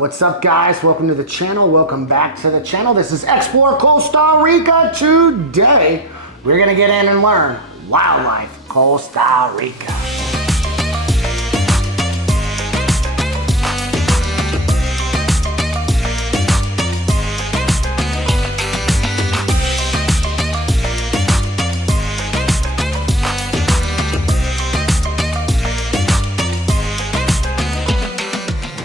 What's up, guys? Welcome to the channel. Welcome back to the channel. This is X-plore Costa Rica. Today, we're gonna get in and learn wildlife Costa Rica.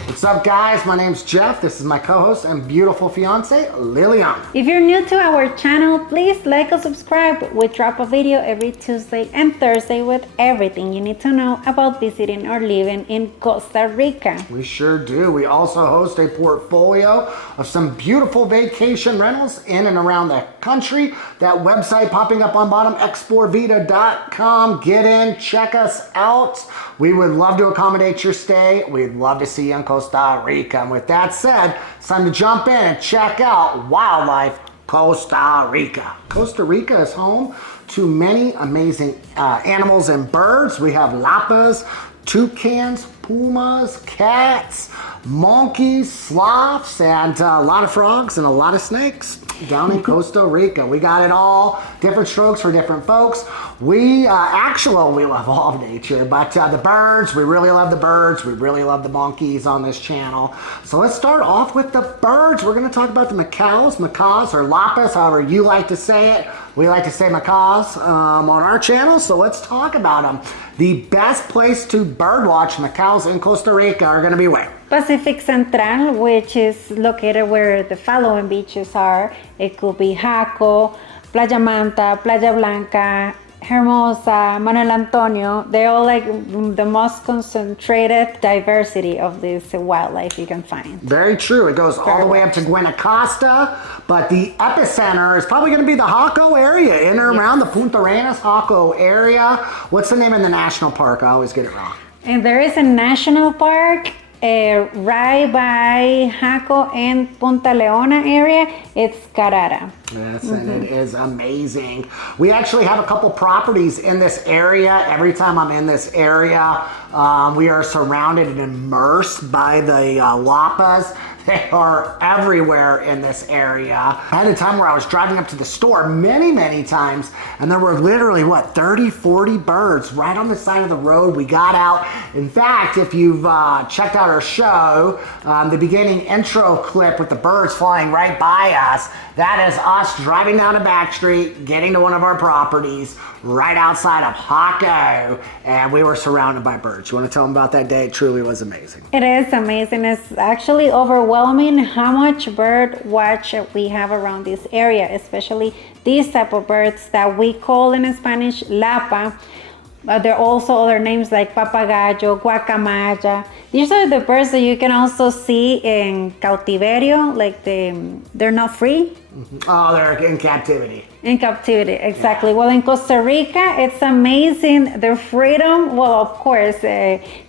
What's up, guys? My name's Jeff. This is my co-host and beautiful fiance, Liliana. If you're new to our channel, please like or subscribe. We drop a video every Tuesday and Thursday with everything you need to know about visiting or living in Costa Rica. We sure do. We also host a portfolio of some beautiful vacation rentals in and around the country. That website popping up on bottom, xploreVita.com. Get in, check us out. We would love to accommodate your stay. We'd love to see you in Costa Rica. And with that said, it's time to jump in and check out wildlife Costa Rica. Costa Rica is home to many amazing animals and birds. We have llamas, toucans, pumas, cats, monkeys, sloths, and a lot of frogs and a lot of snakes down in Costa Rica. We got it all, different strokes for different folks. We we love all of nature, but the birds, we really love the birds. We really love the monkeys on this channel. So let's start off with the birds. We're gonna talk about the macaws, or lapis, however you like to say it. We like to say macaws on our channel, so let's talk about them. The best place to birdwatch macaws in Costa Rica are gonna be where? Pacific Central, which is located where the following beaches are. It could be Jaco, Playa Manta, Playa Blanca, Hermosa, Manuel Antonio. They're all like the most concentrated diversity of this wildlife you can find. Very true. It goes all the way up to Guanacaste, but the epicenter is probably going to be the Jaco area, in and around the Punta Arenas, Jaco area. What's the name of the national park? I always get it wrong. And there is a national park right by Jaco and Punta Leona area. It's Carrara. Yes, and it is amazing. We actually have a couple properties in this area. Every time I'm in this area, we are surrounded and immersed by the llamas. They are everywhere in this area. I had a time where I was driving up to the store many times, and there were literally, 30, 40 birds right on the side of the road. We got out. In fact, if you've checked out our show, the beginning intro clip with the birds flying right by us, that is us driving down a back street, getting to one of our properties right outside of Jaco, and we were surrounded by birds. You want to tell them about that day? It truly was amazing. It is amazing. It's actually overwhelming how much bird watch we have around this area, especially these type of birds that we call in Spanish lapa. There are also other names like papagayo, guacamaya. These are the birds that you can also see in cautiverio, like they're not free. Oh, they're in captivity. In captivity, exactly. Yeah. Well, in Costa Rica, it's amazing. Their freedom, well, of course,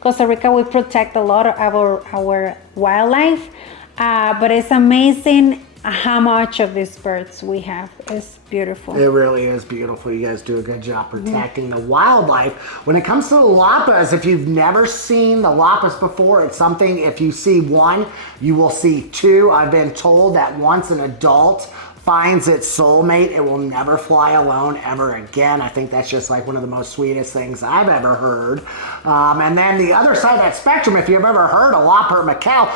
Costa Rica, we protect a lot of our wildlife, but it's amazing how much of these birds we have. Is beautiful. It really is beautiful. You guys do a good job protecting the wildlife. When it comes to the llamas, if you've never seen the llamas before, it's something, if you see one, you will see two. I've been told that once an adult finds its soulmate, it will never fly alone ever again. I think that's just like one of the most sweetest things I've ever heard. And then the other side of that spectrum, if you've ever heard a llama or macaw,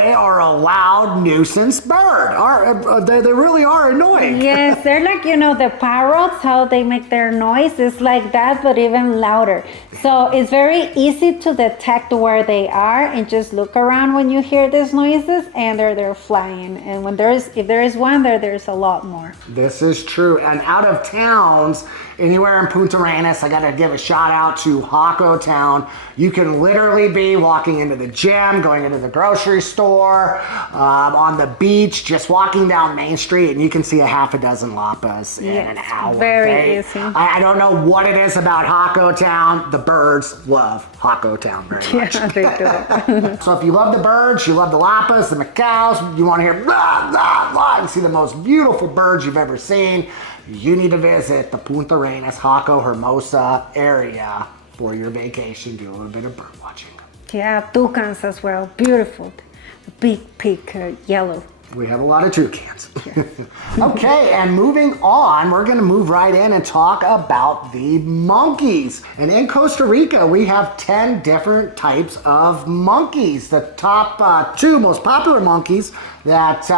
they are a loud nuisance bird. They really are annoying. Yes, they're like, the parrots, how they make their noise. It's like that, but even louder. So it's very easy to detect where they are and just look around when you hear these noises, and they're flying. And if there is one there's a lot more. This is true. And out of towns, anywhere in Punta Arenas, I gotta give a shout out to Jaco town. You can literally be walking into the gym, going into the grocery store, on the beach, just walking down Main Street, and you can see a half a dozen llamas in an hour. Very easy. I don't know what it is about Jaco town. The birds love Jaco town very much. Yeah, they do. So if you love the birds, you love the llamas, the macaws, you want to hear blah, blah, blah, and see the most beautiful birds you've ever seen, you need to visit the Punta Arenas, Jaco, Hermosa area for your vacation. Do a little bit of bird watching. Yeah, toucans as well. Beautiful. The big pig, yellow. We have a lot of toucans. Okay, and moving on, we're gonna move right in and talk about the monkeys. And in Costa Rica, we have 10 different types of monkeys. The top two most popular monkeys that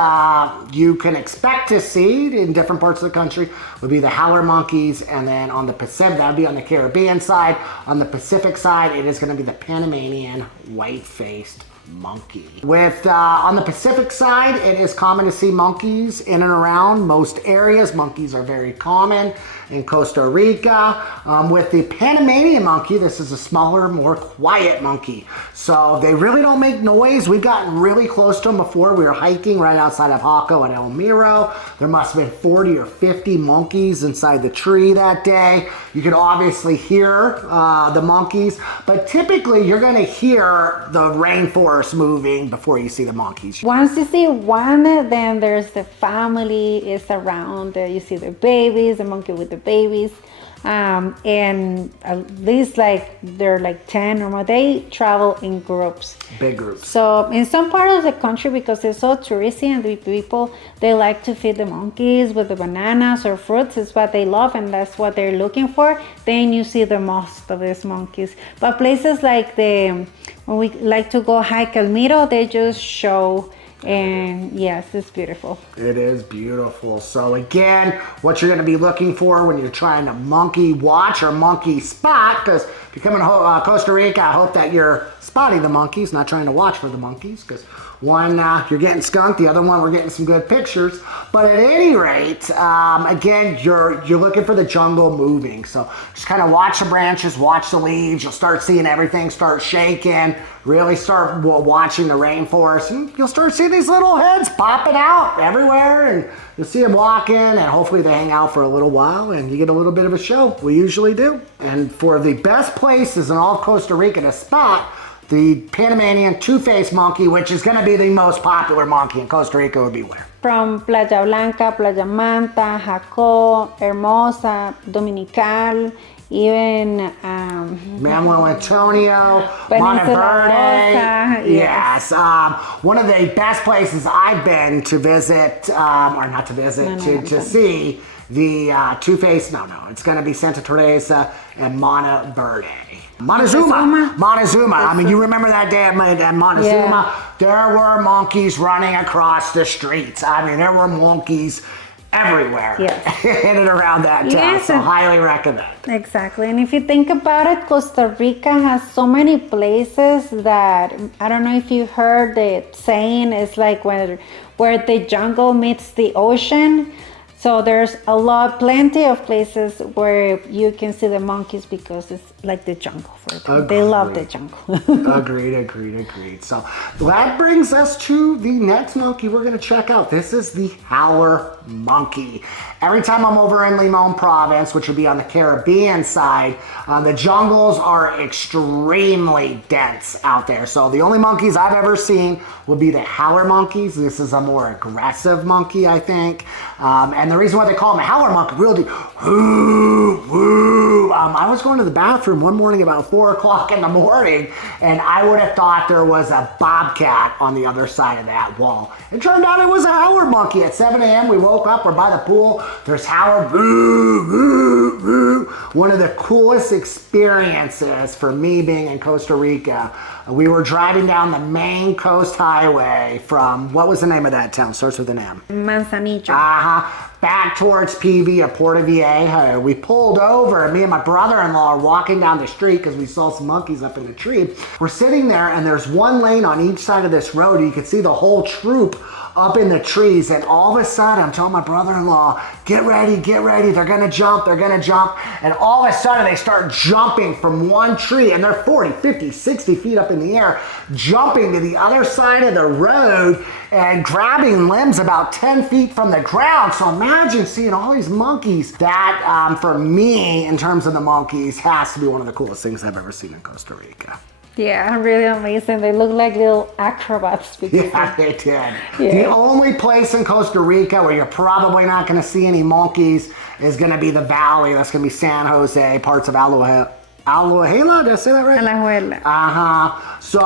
you can expect to see in different parts of the country would be the howler monkeys, and then on the Pacific, that would be on the Caribbean side. On the Pacific side, it is gonna be the Panamanian white-faced monkey. With on the Pacific side, it is common to see monkeys in and around most areas. Monkeys are very common in Costa Rica. With the Panamanian monkey, this is a smaller, more quiet monkey. So they really don't make noise. We've gotten really close to them before. We were hiking right outside of Jaco and El Miro. There must have been 40 or 50 monkeys inside the tree that day. You can obviously hear the monkeys, but typically you're gonna hear the rainforest moving before you see the monkeys. Once you see one, then there's the family is around. You see the babies, the monkey with the babies. And at least they're like 10 or more. They travel in groups. Big groups. So in some part of the country, because it's so touristy and the people, they like to feed the monkeys with the bananas or fruits. It's what they love and that's what they're looking for. Then you see the most of these monkeys. But places like when we like to go hike El Miro, they just show. And yes, it's beautiful. It is beautiful. So again, what you're going to be looking for when you're trying to monkey watch or monkey spot, because if you're coming to Costa Rica, I hope that you're spotting the monkeys, not trying to watch for the monkeys, because one, you're getting skunked, the other one, we're getting some good pictures. But at any rate, again, you're looking for the jungle moving. So just kind of watch the branches, watch the leaves. You'll start seeing everything start shaking. Really start watching the rainforest, and you'll start seeing these little heads popping out everywhere, and you'll see them walking, and hopefully they hang out for a little while, and you get a little bit of a show. We usually do. And for the best places in all of Costa Rica to spot the Panamanian two-faced monkey, which is going to be the most popular monkey in Costa Rica, would be where? From Playa Blanca, Playa Manta, Jaco, Hermosa, Dominical, even Manuel Antonio, Monteverde. Yes. One of the best places I've been to visit, or not to visit, to see the two-faced, it's going to be Santa Teresa and Monteverde. Montezuma. I mean, you remember that day at Montezuma? Yeah. There were monkeys running across the streets. I mean, there were monkeys everywhere in and around that town. Yes, so highly recommend. Exactly. And if you think about it, Costa Rica has so many places that, I don't know if you heard the saying, it's like where the jungle meets the ocean. So there's plenty of places where you can see the monkeys because it's like the jungle for them. They love the jungle. Agreed. So that brings us to the next monkey we're going to check out. This is the howler monkey. Every time I'm over in Limon province, which would be on the Caribbean side, the jungles are extremely dense out there. So the only monkeys I've ever seen would be the howler monkeys. This is a more aggressive monkey, I think. And the reason why they call him a howler monkey, really, I was going to the bathroom one morning about 4 o'clock in the morning, and I would have thought there was a bobcat on the other side of that wall. It turned out it was a howler monkey. At 7 a.m. we woke up, we're by the pool, there's howler, One of the coolest experiences for me being in Costa Rica, we were driving down the main coast highway from, what was the name of that town? Starts with an M. Manzanillo. Back towards PV or Puerto Viejo. We pulled over, and me and my brother-in-law are walking down the street because we saw some monkeys up in the tree. We're sitting there, and there's one lane on each side of this road. You can see the whole troop up in the trees, and all of a sudden, I'm telling my brother-in-law, get ready, they're gonna jump, and all of a sudden they start jumping from one tree, and they're 40, 50, 60 feet up in the air, jumping to the other side of the road, and grabbing limbs about 10 feet from the ground. So imagine seeing all these monkeys. That, for me, in terms of the monkeys, has to be one of the coolest things I've ever seen in Costa Rica. Yeah, really amazing. They look like little acrobats. Yeah, they did. Yeah. The only place in Costa Rica where you're probably not going to see any monkeys is going to be the valley. That's going to be San Jose, parts of Alajuela, did I say that right? Alajuela. So,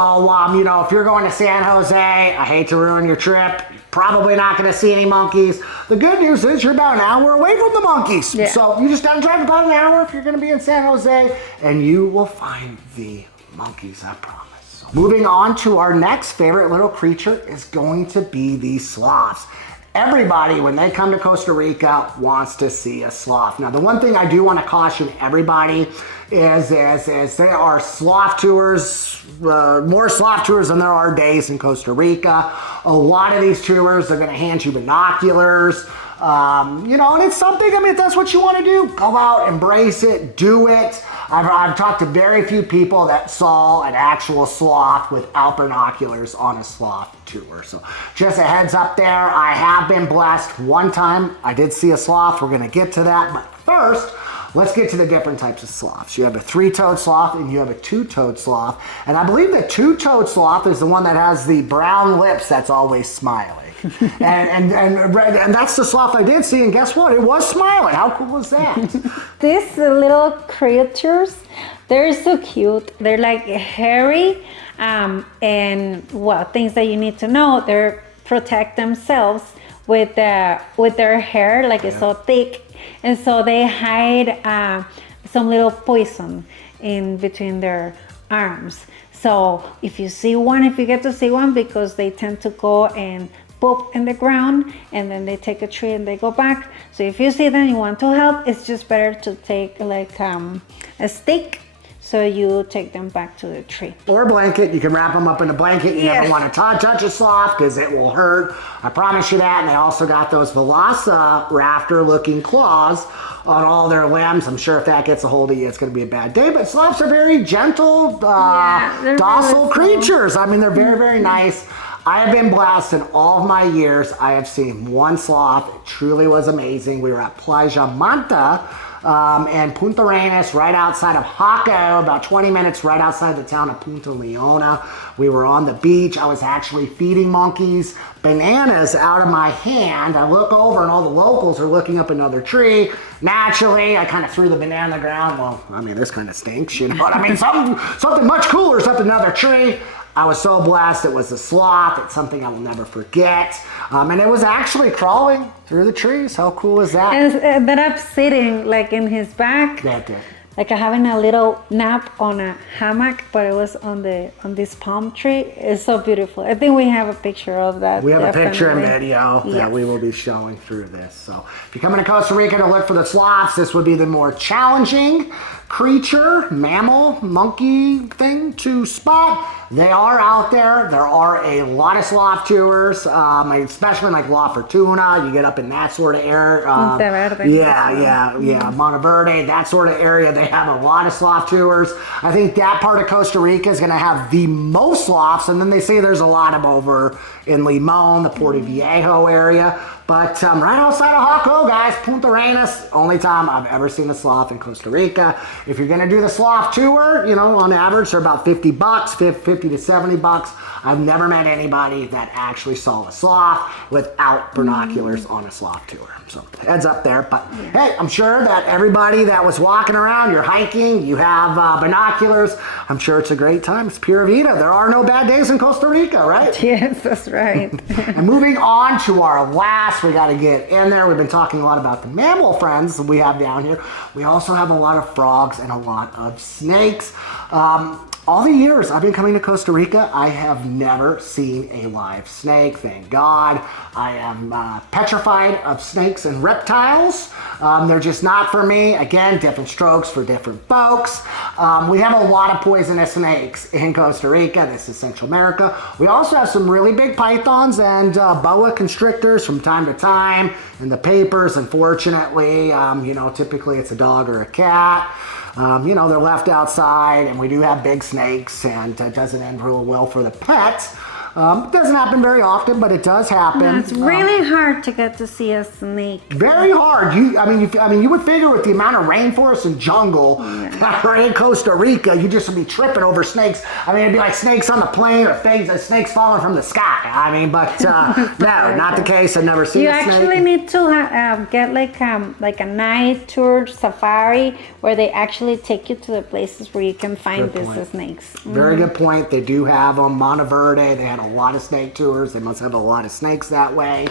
you know, if you're going to San Jose, I hate to ruin your trip. Probably not going to see any monkeys. The good news is you're about an hour away from the monkeys. Yeah. So you just got to drive about an hour if you're going to be in San Jose, and you will find the monkeys, I promise. So moving on to our next favorite little creature is going to be the sloths. Everybody, when they come to Costa Rica, wants to see a sloth. Now, the one thing I do want to caution everybody is there are sloth tours, more sloth tours than there are days in Costa Rica. A lot of these tours are going to hand you binoculars. You know, and it's something, I mean, if that's what you want to do, go out, embrace it, do it. I've talked to very few people that saw an actual sloth without binoculars on a sloth tour. So just a heads up there, I have been blessed. One time I did see a sloth. We're going to get to that. But first, let's get to the different types of sloths. You have a three-toed sloth and you have a two-toed sloth. And I believe the two-toed sloth is the one that has the brown lips that's always smiling. and that's the sloth I did see, and guess what? It was smiling. How cool was that? These little creatures, they're so cute. They're like hairy, and well, things that you need to know. They protect themselves with their hair, like it's so thick, and so they hide some little poison in between their arms. So if you get to see one, because they tend to go and poop in the ground, and then they take a tree and they go back. So if you see them, you want to help, it's just better to take like a stick, so you take them back to the tree. Or a blanket. You can wrap them up in a blanket. You never want to touch a sloth because it will hurt. I promise you that. And they also got those velociraptor looking claws on all their limbs. I'm sure if that gets a hold of you, it's going to be a bad day. But sloths are very gentle, docile creatures. I mean, they're very, very nice. I have been blessed in all of my years. I have seen one sloth. It truly was amazing. We were at Playa Manta and Punta Arenas, right outside of Jaco, about 20 minutes right outside the town of Punta Leona. We were on the beach. I was actually feeding monkeys bananas out of my hand. I look over and all the locals are looking up another tree. Naturally, I kind of threw the banana on the ground. Well, I mean, this kind of stinks, you know what I mean? Something much cooler is up another tree. I was so blessed. It was a sloth. It's something I will never forget. And it was actually crawling through the trees. How cool is that? And ended up sitting like in his back. That did. Like having a little nap on a hammock, but it was on this palm tree. It's so beautiful. I think we have a picture of that. We have definitely. a picture and video that we will be showing through this. So if you're coming to Costa Rica to look for the sloths, this would be the more challenging creature, mammal, monkey thing to spot. They are out there. There are a lot of sloth tours, especially like La Fortuna. You get up in that sort of area. Monteverde. Yeah. Monteverde, that sort of area. They have a lot of sloth tours. I think that part of Costa Rica is going to have the most sloths, and then they say there's a lot of them over in Limon, the Puerto Viejo area. But right outside of Jaco, guys, Punta Arenas, only time I've ever seen a sloth in Costa Rica. If you're gonna do the sloth tour, you know, on average, they're about $50, 50 to 70 bucks. I've never met anybody that actually saw a sloth without binoculars on a sloth tour. So heads up there. But hey, I'm sure that everybody that was walking around, you're hiking, you have binoculars. I'm sure it's a great time. It's Pura Vida. There are no bad days in Costa Rica, right? Yes, that's right. And moving on to our last, we got to get in there. We've been talking a lot about the mammal friends that we have down here. We also have a lot of frogs and a lot of snakes. All the years I've been coming to Costa Rica, I have never seen a live snake, thank God. I am petrified of snakes and reptiles. They're just not for me. Again, different strokes for different folks. We have a lot of poisonous snakes in Costa Rica. This is Central America. We also have some really big pythons and boa constrictors from time to time in the papers. Unfortunately, you know, typically it's a dog or a cat. You know, they're left outside, and we do have big snakes, and it doesn't end real well for the pets. It doesn't happen very often, but it does happen. It's really hard to get to see a snake. Very hard. You would figure with the amount of rainforest and jungle that are in Costa Rica, you just would be tripping over snakes. I mean, it'd be like snakes on the plane or snakes falling from the sky. I mean, but no, not the case. I've never seen a snake. You actually need to get like a night tour safari where they actually take you to the places where you can find these snakes. Very good point. They do have them. Monteverde, they had a lot of snake tours. They must have a lot of snakes that way.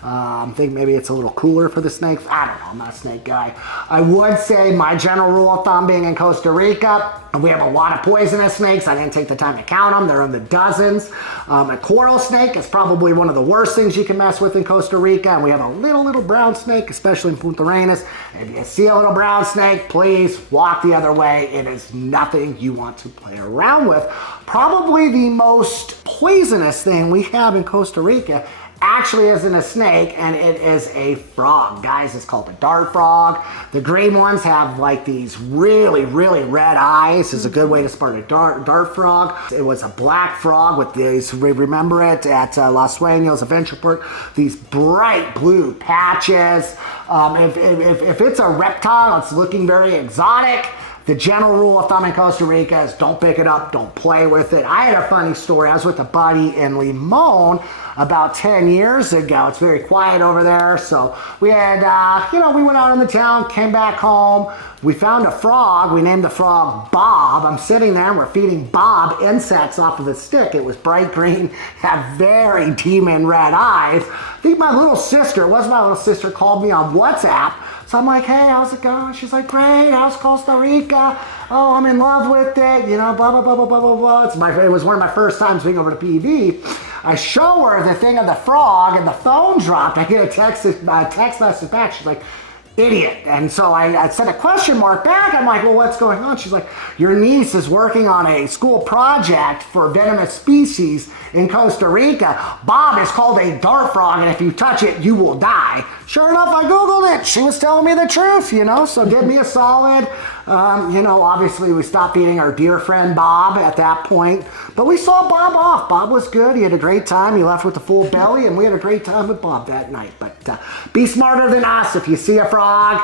I think maybe it's a little cooler for the snakes. I don't know. I'm not a snake guy. I would say my general rule of thumb being in Costa Rica, we have a lot of poisonous snakes. I didn't take the time to count them. They're in the dozens. A coral snake is probably one of the worst things you can mess with in Costa Rica. And we have a little brown snake, especially in Punta Arenas. If you see a little brown snake, please walk the other way. It is nothing you want to play around with. Probably the most poisonous thing we have in Costa Rica actually isn't a snake, and it is a frog. Guys, it's called a dart frog. The green ones have like these really red eyes. It's a good way to spot a dart frog. It was a black frog with these, remember it at Los Sueños Adventure Park, these bright blue patches. If it's a reptile, it's looking very exotic. The general rule of thumb in Costa Rica is don't pick it up, don't play with it. I had a funny story. I was with a buddy in Limon about 10 years ago. It's very quiet over there. So we had, we went out in the town, came back home. We found a frog. We named the frog Bob. I'm sitting there and we're feeding Bob insects off of a stick. It was bright green, had very demon red eyes. I think my little sister, called me on WhatsApp. So I'm like, hey, how's it going? She's like, great, how's Costa Rica? Oh, I'm in love with it, blah, blah, blah, blah, blah, blah, blah. It was one of my first times being over to PV. I show her the thing of the frog and the phone dropped. I get a text message back. She's like, idiot. And so I sent a question mark back. I'm like, well, what's going on? She's like, your niece is working on a school project for venomous species in Costa Rica. Bob is called a dart frog, and if you touch it, you will die. Sure enough, I Googled it. She was telling me the truth, so give me a solid. Obviously we stopped feeding our dear friend Bob at that point, but we saw Bob off. Bob was good. He had a great time. He left with a full belly, and we had a great time with Bob that night. But be smarter than us. If you see a frog,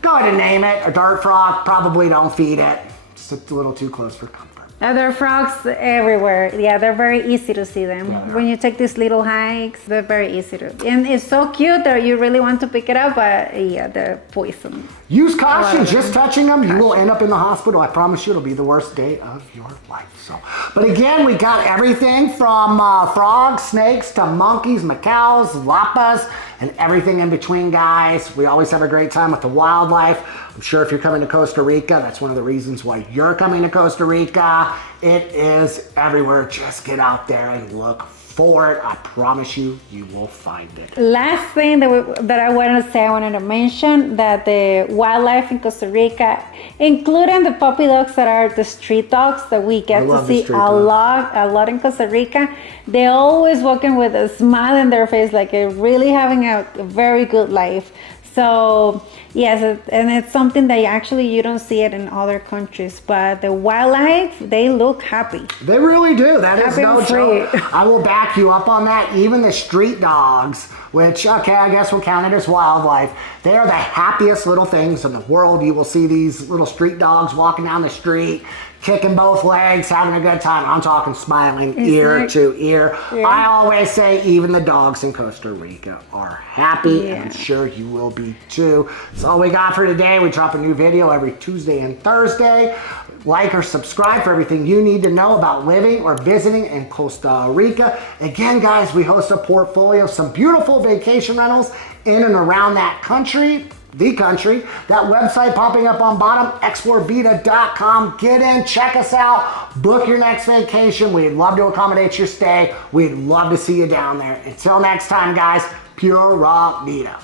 go ahead and name it. A dart frog, probably don't feed it. It's a little too close for comfort. There are frogs everywhere. Yeah, they're very easy to see them. Yeah. When you take these little hikes, they're very easy to. And it's so cute that you really want to pick it up, but yeah, they're poison. Use caution. Just touching them, you will end up in the hospital. I promise you, it'll be the worst day of your life. So, but again, we got everything from frogs, snakes, to monkeys, macaws, lapas, and everything in between, guys. We always have a great time with the wildlife. I'm sure if you're coming to Costa Rica, that's one of the reasons why you're coming to Costa Rica. It is everywhere. Just get out there and look for it. I promise you, you will find it. Last thing that I wanted to mention that the wildlife in Costa Rica, including the puppy dogs that are the street dogs that we get to see a lot in Costa Rica, they're always walking with a smile in their face, like they're really having a very good life. So yes, and it's something that you don't see it in other countries, but the wildlife, they look happy. They really do. That is no joke. I will back you up on that. Even the street dogs, which, okay, I guess we'll count it as wildlife. They are the happiest little things in the world. You will see these little street dogs walking down the street, kicking both legs, having a good time. I'm talking smiling ear to ear. Yeah. I always say even the dogs in Costa Rica are happy, and I'm sure you will be too. That's all we got for today. We drop a new video every Tuesday and Thursday. Like or subscribe for everything you need to know about living or visiting in Costa Rica. Again, guys, we host a portfolio of some beautiful vacation rentals in and around that country. That website popping up on bottom, xplorevita.com. Get in, check us out, book your next vacation. We'd love to accommodate your stay. We'd love to see you down there. Until next time, guys, pura vida.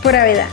Pura vida.